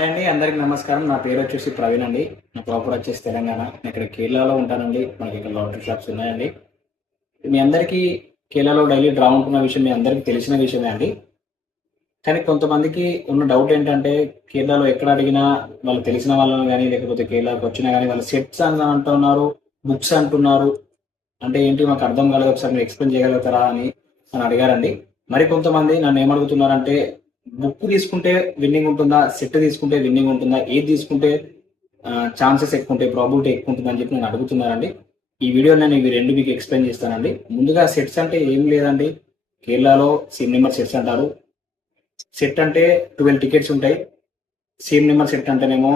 Hi అండి, అందరికి నమస్కారం. నా పేరు వచ్చేసి ప్రవీణ్ అండి. నా ప్రాపర్ వచ్చేసి తెలంగాణ. నేను ఇక్కడ కేరళలో ఉంటానండి. మనకి ఇక్కడ లాటరీ షాప్స్ ఉన్నాయండి. మీ అందరికీ కేరళలో డైలీ డ్రా ఉంటున్న విషయం మీ అందరికీ తెలిసిన విషయమే అండి. కానీ కొంతమందికి ఉన్న డౌట్ ఏంటంటే, కేరళలో ఎక్కడ అడిగినా వాళ్ళు తెలిసిన వాళ్ళని కానీ, లేకపోతే కేరళకు వచ్చినా కానీ వాళ్ళు సెట్స్ అని అంటున్నారు, బుక్స్ అంటున్నారు. అంటే ఏంటి మాకు అర్థం కాలేదు, ఒకసారి మీరు ఎక్స్ప్లెయిన్ చేయగలుగుతారా అని అడిగారండి. మరి కొంతమంది నన్ను ఏమడుగుతున్నారంటే, బుక్ తీసుకుంటే విన్నింగ్ ఉంటుందా, సెట్ తీసుకుంటే విన్నింగ్ ఉంటుందా, ఏది తీసుకుంటే ఛాన్సెస్ ఎక్కువ ఉంటాయి, ప్రాబిలిటీ ఎక్కువ ఉంటుంది అని చెప్పి నేను అడుగుతున్నానండి. ఈ వీడియోలో నేను ఇవి రెండు మీకు ఎక్స్ప్లెయిన్ చేస్తానండి. ముందుగా సెట్స్ అంటే ఏం లేదండి, కేరళలో సేమ్ నెంబర్ సెట్స్ అంటారు. సెట్ అంటే 12 టికెట్స్ ఉంటాయి. సేమ్ నెంబర్ సెట్ అంటేనేమో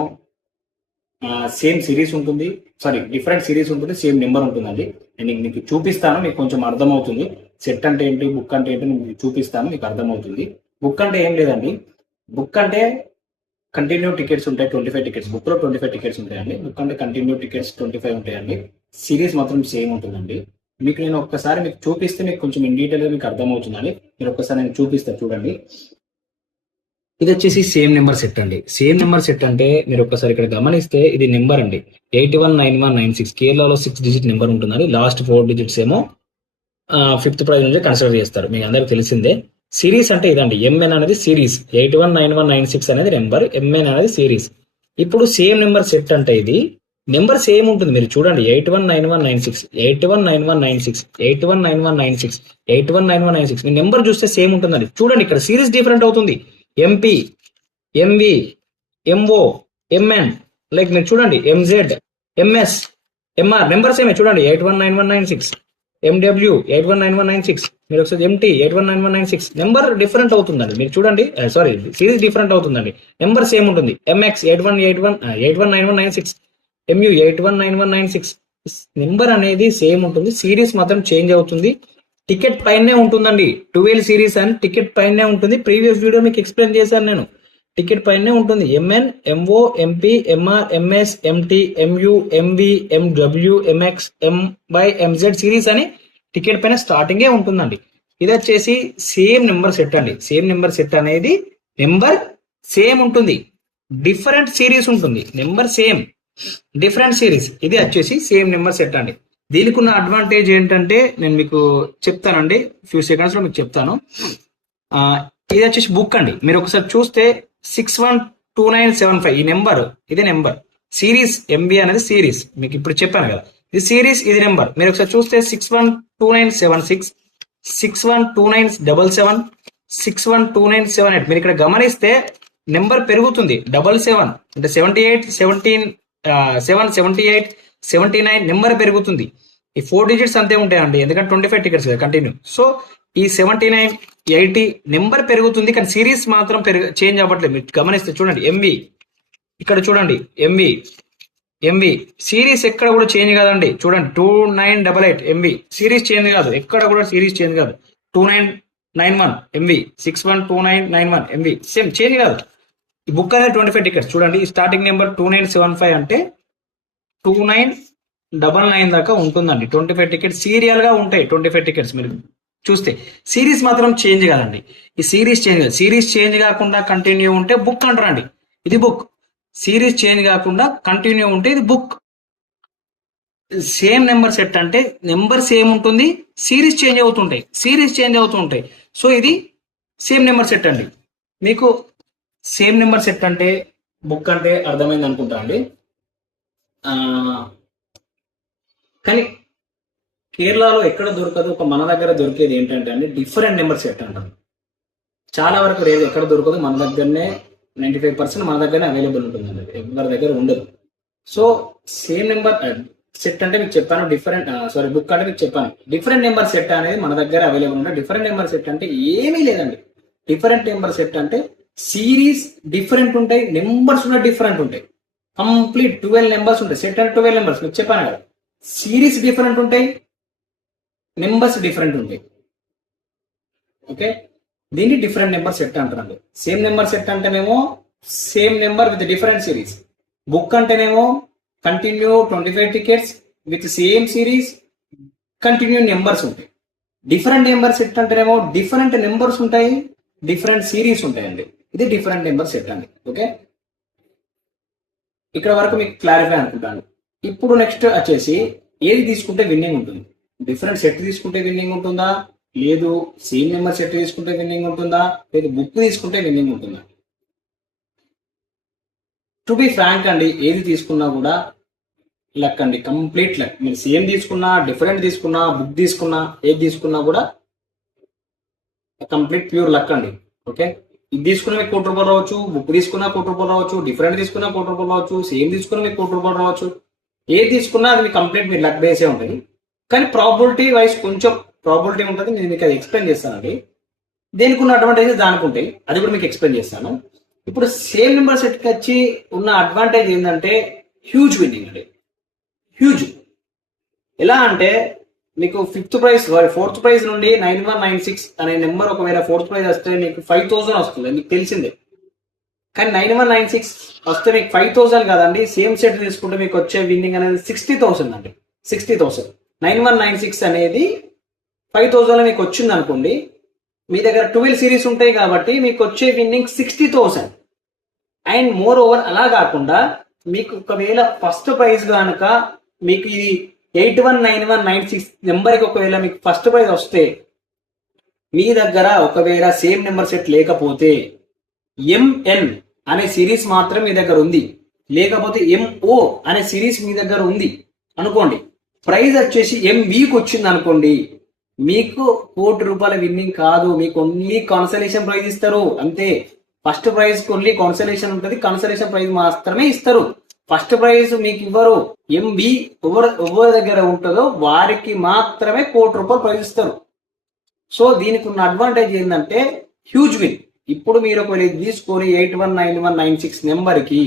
సేమ్ సిరీస్ ఉంటుంది, సారీ డిఫరెంట్ సిరీస్ ఉంటుంది, సేమ్ నెంబర్ ఉంటుందండి. నేను మీకు చూపిస్తాను, మీకు కొంచెం అర్థమవుతుంది. సెట్ అంటే ఏంటి, బుక్ అంటే ఏంటి మీకు చూపిస్తాను, మీకు అర్థమవుతుంది. బుక్ అంటే ఏం లేదండి, బుక్ అంటే కంటిన్యూ టికెట్స్ ఉంటాయి, 25 టికెట్స్. బుక్లో 25 టికెట్స్ ఉంటాయండి. బుక్ అంటే కంటిన్యూ టికెట్స్ 25 ఉంటాయండి. సిరీస్ మాత్రం సేమ్ ఉంటుందండి. మీకు నేను ఒక్కసారి మీకు చూపిస్తే మీకు కొంచెం ఇన్ డీటెయిల్గా మీకు అర్థమవుతుందండి. మీరు ఒక్కసారి నేను చూపిస్తాను చూడండి. ఇది వచ్చేసి సేమ్ నెంబర్ సెట్ అండి. సేమ్ నెంబర్ సెట్ అంటే మీరు ఒక్కసారి ఇక్కడ గమనిస్తే ఇది నెంబర్ అండి, 819196. కేరళలో 6 డిజిట్ నెంబర్ ఉంటుందండి. లాస్ట్ 4 డిజిట్స్ ఏమో 5th ప్రైజ్ నుంచి కన్సిడర్ చేస్తారు, మీకు అందరికి తెలిసిందే. సిరీస్ అంటే ఇదండి, ఎంఎన్ అనేది సిరీస్, 819196 అనేది నెంబర్, ఎంఎన్ అనేది సిరీస్. ఇప్పుడు సేమ్ నెంబర్ సెట్ అంటే ఇది నెంబర్ సేమ్ ఉంటుంది. మీరు చూడండి, 819196, 819196, 819196, 819196. మీ నెంబర్ చూస్తే సేమ్ ఉంటుందండి. చూడండి ఇక్కడ సిరీస్ డిఫరెంట్ అవుతుంది. MP, MV, MO, MN, like మీరు చూడండి, ఎంజెడ్, ఎంఎస్, ఎంఆర్ నెంబర్ సేమే. చూడండి 819196, ఎండబ్ల్యూ 819196, మీరు ఒకసారి ఎంటీ 819196. నెంబర్ డిఫరెంట్ అవుతుందండి. మీరు చూడండి, సారీ సిరీస్ డిఫరెంట్ అవుతుందండి, నెంబర్ సేమ్ ఉంటుంది. MX 819196, MU 819196. నెంబర్ అనేది సేమ్ ఉంటుంది, సిరీస్ మాత్రం చేంజ్ అవుతుంది. టికెట్ పైనే ఉంటుందండి. 12 సిరీస్ అని టికెట్ పైనే ఉంటుంది. ప్రీవియస్ వీడియో మీకు ఎక్స్ప్లెయిన్ చేశాను నేను. టికెట్ పైనే ఉంటుంది. MN, MO, MP, MR, MS, MT, MU, MV, MW, MX, MY, MZ series అని టికెట్ పైన స్టార్టింగే ఉంటుందండి. ఇది వచ్చేసి సేమ్ నెంబర్ సెట్ అండి. సేమ్ నెంబర్ సెట్ అనేది నెంబర్ సేమ్ ఉంటుంది, డిఫరెంట్ సిరీస్ ఉంటుంది. Number same, different series. ఇది వచ్చేసి సేమ్ నెంబర్ సెట్ అండి. దీనికి ఉన్న అడ్వాంటేజ్ ఏంటంటే నేను మీకు చెప్తానండి, ఫ్యూ సెకండ్స్ లో మీకు చెప్తాను. ఇది వచ్చేసి బుక్ అండి. మీరు ఒకసారి చూస్తే 612975 ఈ నెంబర్, ఇదే నెంబర్. సిరీస్ ఎంబీ అనేది సిరీస్, మీకు ఇప్పుడు చెప్పాను కదా, ఇది సిరీస్, ఇది నెంబర్. మీరు ఒకసారి చూస్తే 612976, 612977, 612978. మీరు ఇక్కడ గమనిస్తే నెంబర్ పెరుగుతుంది, 77 అంటే 78, 778, 79 నెంబర్ పెరుగుతుంది. ఈ 4 డిజిట్స్ అంతే ఉంటాయండి, ఎందుకంటే 25 టికెట్స్ కదా కంటిన్యూ. సో ఈ 79, 80 నెంబర్ పెరుగుతుంది, కానీ సిరీస్ మాత్రం చేంజ్ అవ్వట్లేదు. మీరు గమనిస్తే చూడండి, ఎంవి ఇక్కడ చూడండి, ఎంవి, ఎంవి సిరీస్ ఎక్కడ కూడా చేంజ్ కాదండి. చూడండి 2988 ఎంవి సిరీస్ చేంజ్ కాదు, ఎక్కడ కూడా సిరీస్ చేంజ్ కాదు. 2991 ఎంవి, 612991 ఎంవి సేమ్ చేంజ్ కాదు. ఈ బుక్ అనేది 25 టికెట్స్. చూడండి ఈ స్టార్టింగ్ నెంబర్ 2975 అంటే 2999 దాకా ఉంటుందండి. 25 టికెట్స్ సీరియల్ గా ఉంటాయి. 25 టికెట్స్ మీరు చూస్తే సిరీస్ మాత్రం చేంజ్ కాదండి. ఈ సిరీస్ చేంజ్ కాదు. సిరీస్ చేంజ్ కాకుండా కంటిన్యూ ఉంటే బుక్ అంటారండి, ఇది బుక్. సిరీస్ చేంజ్ కాకుండా కంటిన్యూ ఉంటే ఇది బుక్. సేమ్ నెంబర్ సెట్ అంటే నెంబర్ సేమ్ ఉంటుంది, సిరీస్ చేంజ్ అవుతుంటాయి, సిరీస్ చేంజ్ అవుతూ ఉంటాయి. సో ఇది సేమ్ నెంబర్ సెట్ అండి. మీకు సేమ్ నెంబర్ సెట్ అంటే బుక్ అంటే అర్థమైంది అనుకుంటా అండి. కానీ కేరళలో ఎక్కడ దొరకదు, ఒక మన దగ్గర దొరికేది ఏంటంటే అండి డిఫరెంట్ నెంబర్ సెట్ అంటారు. చాలా వరకు లేదు, ఎక్కడ దొరకదు, మన దగ్గరనే 95% మన దగ్గరనే అవైలబుల్ ఉంటుందండి, ఎవరి దగ్గర ఉండదు. సో సేమ్ నెంబర్ సెట్ అంటే మీకు చెప్పాను, డిఫరెంట్ సారీ బుక్ అంటే మీకు చెప్పాను, డిఫరెంట్ నెంబర్ సెట్ అనేది మన దగ్గర అవైలబుల్ ఉంటుంది. డిఫరెంట్ నెంబర్ సెట్ అంటే ఏమీ లేదండి. డిఫరెంట్ నెంబర్ సెట్ అంటే సిరీస్ డిఫరెంట్ ఉంటాయి, నెంబర్స్ కూడా డిఫరెంట్ ఉంటాయి. కంప్లీట్ 12 నెంబర్స్ ఉంటాయి. సెట్ అంటే 12 నెంబర్స్ మీకు చెప్పాను కదా. సిరీస్ డిఫరెంట్ ఉంటాయి, నెంబర్స్ డిఫరెంట్ ఉంటాయి. ఓకే, దీన్ని డిఫరెంట్ నెంబర్ సెట్ అంటారండి. సేమ్ నెంబర్ సెట్ అంటేనేమో same number with different series. Book అంటేనేమో continue 25 tickets with same series, continue numbers ఉంటాయి. డిఫరెంట్ నెంబర్ సెట్ అంటేనేమో డిఫరెంట్ నెంబర్స్ ఉంటాయి, డిఫరెంట్ సిరీస్ ఉంటాయండి. ఇది డిఫరెంట్ నెంబర్ సెట్ అండి. ఓకే, ఇక్కడ వరకు మీకు క్లారిఫై అనుకుంటాను. ఇప్పుడు నెక్స్ట్ వచ్చేసి ఏది తీసుకుంటే విన్నింగ్ ఉంటుంది? డిఫరెంట్ సెట్ తీసుకుంటే విన్నింగ్ ఉంటుందా, లేదు సేమ్ నెంబర్ సెట్ తీసుకుంటే విన్నింగ్ ఉంటుందా, లేదు బుక్ తీసుకుంటే విన్నింగ్ ఉంటుందా? టు బి ఫ్రాంక్ అండి, ఏది తీసుకున్నా కూడా లక్ అండి, కంప్లీట్ లక్. మీరు సేమ్ తీసుకున్నా, డిఫరెంట్ తీసుకున్నా, బుక్ తీసుకున్నా, ఏది తీసుకున్నా కూడా కంప్లీట్ ప్యూర్ లక్ అండి. ఓకే, ఇది తీసుకున్నా మీకు ₹1,00,00,000 రావచ్చు, బుక్ తీసుకున్నా ₹1,00,00,000 రావచ్చు, డిఫరెంట్ తీసుకున్నా ₹1,00,00,000 రావచ్చు, సేమ్ తీసుకున్నా మీకు ₹1,00,00,000 రావచ్చు. ఏది తీసుకున్నా అది మీకు కంప్లీట్ మీరు లక్ బేసే ఉంటుంది. కానీ ప్రాబిలిటీ వైజ్ కొంచెం ప్రాబిలిటీ ఉంటుంది. నేను మీకు అది ఎక్స్ప్లెయిన్ చేస్తానండి. దేనికి ఉన్న అడ్వాంటేజెస్ దానికి ఉంటాయి, అది కూడా మీకు ఎక్స్ప్లెయిన్ చేస్తాను. ఇప్పుడు సేమ్ నెంబర్ సెట్కి వచ్చి ఉన్న అడ్వాంటేజ్ ఏంటంటే హ్యూజ్ విన్నింగ్ అండి, హ్యూజ్. ఎలా అంటే మీకు ఫిఫ్త్ ప్రైజ్ ఫోర్త్ ప్రైజ్ నుండి 9196 అనే నెంబర్ ఒకవేళ ఫోర్త్ ప్రైజ్ వస్తే మీకు 5000 వస్తుంది, మీకు తెలిసిందే. కానీ 9196 వస్తే మీకు 5000 కాదండి, సేమ్ సెట్ తీసుకుంటే మీకు వచ్చే విన్నింగ్ అనేది 60,000 అండి. 60,000 9196 అనేది 5000 మీకు వచ్చింది అనుకోండి, మీ దగ్గర 12 సిరీస్ ఉంటాయి కాబట్టి మీకు వచ్చే విన్నింగ్ 60,000. అండ్ మోర్ ఓవర్ అలా కాకుండా మీకు ఒకవేళ ఫస్ట్ ప్రైజ్ కనుక మీకు ఇది 819196 నెంబర్కి ఒకవేళ మీకు ఫస్ట్ ప్రైజ్ వస్తే, మీ దగ్గర ఒకవేళ సేమ్ నెంబర్ సెట్ లేకపోతే ఎంఎన్ అనే సిరీస్ మాత్రం మీ దగ్గర ఉంది, లేకపోతే ఎంఓ అనే సిరీస్ మీ దగ్గర ఉంది అనుకోండి, ప్రైజ్ వచ్చేసి ఎంవికి వచ్చింది అనుకోండి, మీకు ₹1,00,00,000 విన్నింగ్ కాదు, మీకు ఓన్లీ కాన్సలేషన్ ప్రైజ్ ఇస్తారు అంతే. ఫస్ట్ ప్రైజ్ ఓన్లీ కాన్సలేషన్ ఉంటుంది, కాన్సలేషన్ ప్రైజ్ మాత్రమే ఇస్తారు. ఫస్ట్ ప్రైజ్ మీకు ఇవ్వరు. ఎంబి ఎవరి దగ్గర ఉంటుందో వారికి మాత్రమే ₹1,00,00,000 ప్రైజ్ ఇస్తారు. సో దీనికి ఉన్న అడ్వాంటేజ్ ఏంటంటే హ్యూజ్ విన్. ఇప్పుడు మీరు ఒకవేళ తీసుకొని 819196 నెంబర్కి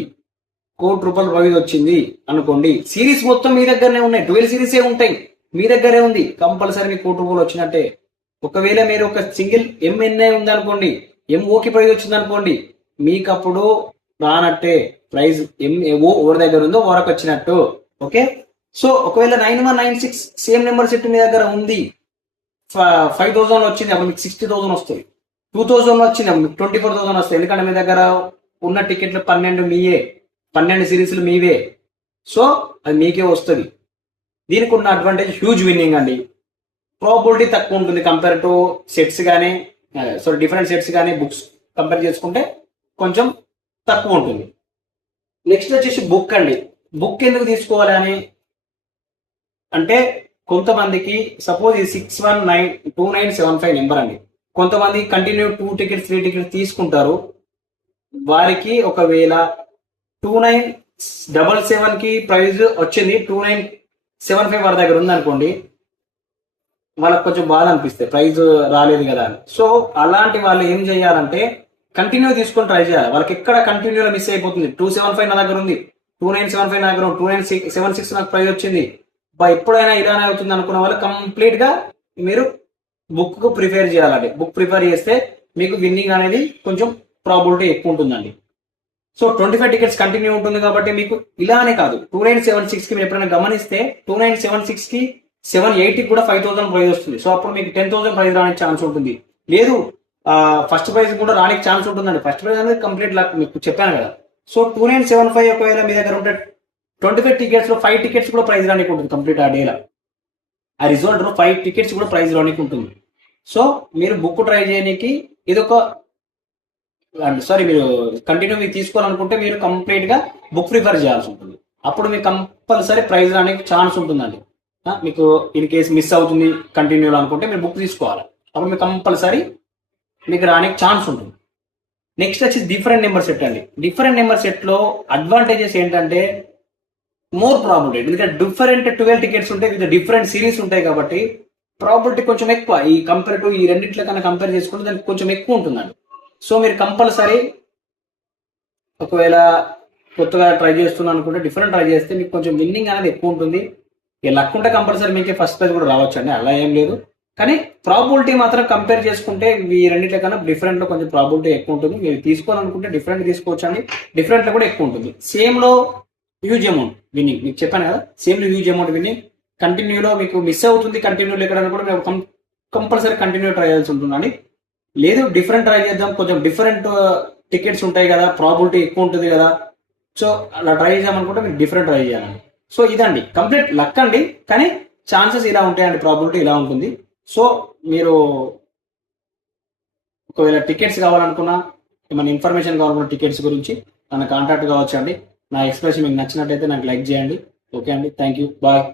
₹1,00,00,000 ప్రైజ్ వచ్చింది అనుకోండి, సిరీస్ మొత్తం మీ దగ్గరనే ఉన్నాయి, 12 సిరీసే ఉంటాయి, మీ దగ్గరే ఉంది, కంపల్సరీ మీకు ₹1,00,00,000 వచ్చినట్టే. ఒకవేళ మీరు ఒక సింగిల్ ఎంఎన్ఏ ఉంది అనుకోండి, ఎంఓకి ప్రైజ్ వచ్చింది అనుకోండి, మీకు అప్పుడు రానట్టే, ప్రైజ్ ఎంఏఓ ఎవరి దగ్గర ఉందో వరకు వచ్చినట్టు. ఓకే, సో ఒకవేళ 9196 సేమ్ నెంబర్ సెట్ మీ దగ్గర ఉంది, 5000 వచ్చింది, అప్పుడు మీకు 60,000 వస్తాయి. 2000 వచ్చింది, మీకు 24,000 వస్తాయి, ఎందుకంటే మీ దగ్గర ఉన్న టికెట్లు 12 మీయే, 12 సిరీస్లు మీవే. సో అది మీకే వస్తుంది. దీనికి ఉన్న అడ్వాంటేజ్ హ్యూజ్ విన్నింగ్ అండి. ప్రాబిలిటీ తక్కువ ఉంటుంది కంపేర్ టు సెట్స్ కానీ డిఫరెంట్ సెట్స్ కానీ బుక్స్ కంపేర్ చేసుకుంటే కొంచెం తక్కువ ఉంటుంది. నెక్స్ట్ వచ్చేసి బుక్ అండి. బుక్ ఎందుకు తీసుకోవాలి అని అంటే, కొంతమందికి సపోజ్ ఇది 612975 నెంబర్ అండి, కొంతమంది కంటిన్యూ 2 టికెట్స్ 3 టికెట్స్ తీసుకుంటారు. వారికి ఒకవేళ 2977 కి ప్రైజ్ వచ్చింది, 2975 వారి దగ్గర ఉంది అనుకోండి, వాళ్ళకి కొంచెం బాధ అనిపిస్తుంది ప్రైజ్ రాలేదు కదా అని. సో అలాంటి వాళ్ళు ఏం చేయాలంటే కంటిన్యూ తీసుకొని ట్రై చేయాలి. వాళ్ళకి ఎక్కడ కంటిన్యూలో మిస్ అయిపోతుంది, 275 నా దగ్గర ఉంది, 2975 నా దగ్గర, 2976 నాకు ప్రైజ్ వచ్చింది, ఎప్పుడైనా ఇలానే అవుతుంది అనుకున్న వాళ్ళు కంప్లీట్ గా మీరు బుక్ కు ప్రిఫేర్ చేయాలండి. బుక్ ప్రిఫర్ చేస్తే మీకు విన్నింగ్ అనేది కొంచెం ప్రాబిలిటీ ఎక్కువ ఉంటుందండి. సో 25 టికెట్స్ కంటిన్యూ ఉంటుంది కాబట్టి మీకు ఇలానే కాదు, 2976 కి మీరు ఎప్పుడైనా గమనిస్తే 2976 కి 780 కూడా 5000 ప్రైజ్ వస్తుంది. సో అప్పుడు మీకు 10,000 ప్రైజ్ రానికి ఛాన్స్ ఉంటుంది. లేదు ఫస్ట్ ప్రైజ్ కూడా రానికి ఛాన్స్ ఉంటుందండి. ఫస్ట్ ప్రైజ్ అనేది కంప్లీట్ లక్, మీకు చెప్పాను కదా. సో 2975 ఒకవేళ మీ దగ్గర ఉంటే 25 టికెట్స్ లో 5 టికెట్స్ కూడా ప్రైజ్ రానికి ఉంటుంది కంప్లీట్ ఆ డేలో. ఆ రిజల్ట్ లో 5 టికెట్స్ కూడా ప్రైజ్ రానికి ఉంటుంది. సో మీరు బుక్ ట్రై చేయడానికి ఇదొక మీరు కంటిన్యూ మీకు తీసుకోవాలనుకుంటే మీరు కంప్లీట్ గా బుక్ ప్రిఫర్ చేయాల్సి ఉంటుంది. అప్పుడు మీకు కంపల్సరీ ప్రైజ్ రానికి ఛాన్స్ ఉంటుందండి. మీకు ఇన్ కేసు మిస్ అవుతుంది కంటిన్యూలో అనుకుంటే మీరు బుక్ తీసుకోవాలి, అప్పుడు మీకు కంపల్సరీ మీకు రానికి ఛాన్స్ ఉంటుంది. నెక్స్ట్ వచ్చి డిఫరెంట్ నెంబర్ సెట్ అండి. డిఫరెంట్ నెంబర్ సెట్ లో అడ్వాంటేజెస్ ఏంటంటే మోర్ ప్రాబిలిటీ, ఎందుకంటే డిఫరెంట్ 12 టికెట్స్ ఉంటాయి, విత్ డిఫరెంట్ సిరీస్ ఉంటాయి కాబట్టి ప్రాబిలిటీ కొంచెం ఎక్కువ. ఈ కంపేర్ టు ఈ రెండింటిలో కన్నా కంపేర్ చేసుకుంటే దానికి కొంచెం ఎక్కువ ఉంటుందండి. సో మీరు కంపల్సరీ ఒకవేళ కొత్తగా ట్రై చేస్తున్నాను అనుకుంటే డిఫరెంట్ ట్రై చేస్తే మీకు కొంచెం విన్నింగ్ అనేది ఎక్కువ ఉంటుంది. లక్ ఉంటే కంపల్సరీ మీకే ఫస్ట్ ప్రైజ్ కూడా రావచ్చు అండి, అలా ఏం లేదు. కానీ ప్రాబిలిటీ మాత్రం కంపేర్ చేసుకుంటే ఈ రెండింటి కన్నా డిఫరెంట్ లో కొంచెం ప్రాబిలిటీ ఎక్కువ ఉంటుంది. మీరు తీసుకోవాలనుకుంటే డిఫరెంట్ తీసుకోవచ్చు అండి, డిఫరెంట్ లో కూడా ఎక్కువ ఉంటుంది. సేమ్ లో హ్యూజ్ అమౌంట్ విన్నింగ్, మీకు చెప్పాను కదా, సేమ్ లో హ్యూజ్ అమౌంట్ విన్నింగ్. కంటిన్యూలో మీకు మిస్ అవుతుంది, కంటిన్యూలో ఎక్కడైనా కూడా మీరు కంపల్సరీ కంటిన్యూ ట్రై చేయాల్సి ఉంటుందండి. లేదు డిఫరెంట్ ట్రై చేద్దాం, కొంచెం డిఫరెంట్ టికెట్స్ ఉంటాయి కదా, ప్రాబిలిటీ ఎక్కువ ఉంటుంది కదా, సో అలా ట్రై చేసామనుకుంటే మీరు డిఫరెంట్ ట్రై చేయాలండి. సో ఇదండి కంప్లీట్ లక్ అండి, కానీ ఛాన్సెస్ ఇలా ఉంటాయండి, ప్రాబిలిటీ ఇలా ఉంటుంది. సో మీరు ఒకవేళ టికెట్స్ కావాలనుకున్నా, ఏమైనా ఇన్ఫర్మేషన్ కావాలనుకున్న టికెట్స్ గురించి నన్ను కాంటాక్ట్ కావచ్చు అండి. నా ఎక్స్ప్రెషన్ మీకు నచ్చినట్టయితే నాకు లైక్ చేయండి. ఓకే అండి, థ్యాంక్ యూ, బాయ్.